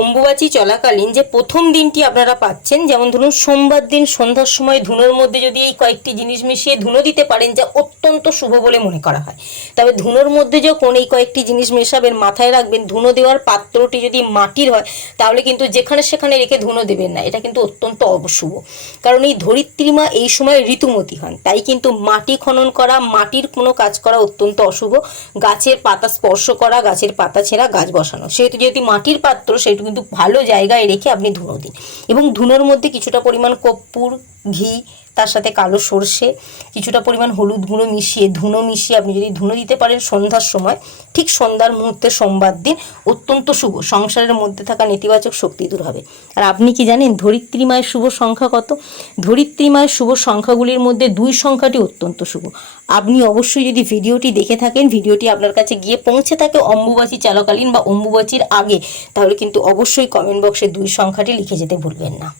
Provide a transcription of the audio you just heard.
অম্বুবাচী চলাকালীন যে প্রথম দিনটি আপনারা পাচ্ছেন, যেমন ধরুন সোমবার দিন সন্ধ্যার সময় ধুনোর মধ্যে যদি এই কয়েকটি জিনিস মিশিয়ে ধুনো দিতে পারেন, যা অত্যন্ত শুভ বলে মনে করা হয়। তবে ধুনোর মধ্যে যখন এই কয়েকটি জিনিস মেশাবেন, মাথায় রাখবেন ধুনো দেওয়ার পাত্রটি যদি মাটির হয় তাহলে কিন্তু যেখানে সেখানে রেখে ধুনো দেবেন না, এটা কিন্তু অত্যন্ত অশুভ। কারণ এই ধরিত্রী মা এই সময় ঋতুমতী হন, তাই কিন্তু মাটি খনন করা, মাটির কোনো কাজ করা অত্যন্ত অশুভ। গাছের পাতা স্পর্শ করা, গাছের পাতা ছেঁড়া, গাছ বসানো, সেহেতু যেহেতু মাটির পাত্র সেহেতু কিন্তু ভালো জায়গায় রেখে আপনি ধুনো দিন। এবং ধুনোর মধ্যে কিছুটা পরিমাণ কর্পূর, ঘি, তার সাথে কালো সর্ষে, কিছুটা পরিমাণ হলুদ গুঁড়ো মিশিয়ে ধুনো মিশিয়ে আপনি যদি ধুনো দিতে পারেন সন্ধ্যার সময়, ঠিক সন্ধ্যার মুহূর্তে সোমবার দিন, অত্যন্ত শুভ। সংসারের মধ্যে থাকা নেতিবাচক শক্তি দূর হবে। আর আপনি কি জানেন ধরিত্রী মায়ের শুভ সংখ্যা কত? ধরিত্রী মায়ের শুভ সংখ্যাগুলির মধ্যে 2 সংখ্যাটি অত্যন্ত শুভ। আপনি অবশ্যই যদি ভিডিওটি দেখে থাকেন, ভিডিওটি আপনার কাছে গিয়ে পৌঁছে থাকে অম্বুবাচী চলাকালীন বা অম্বুবাচীর আগে, তাহলে কিন্তু অবশ্যই কমেন্ট বক্সে 2 সংখ্যাটি লিখে যেতে ভুলবেন না।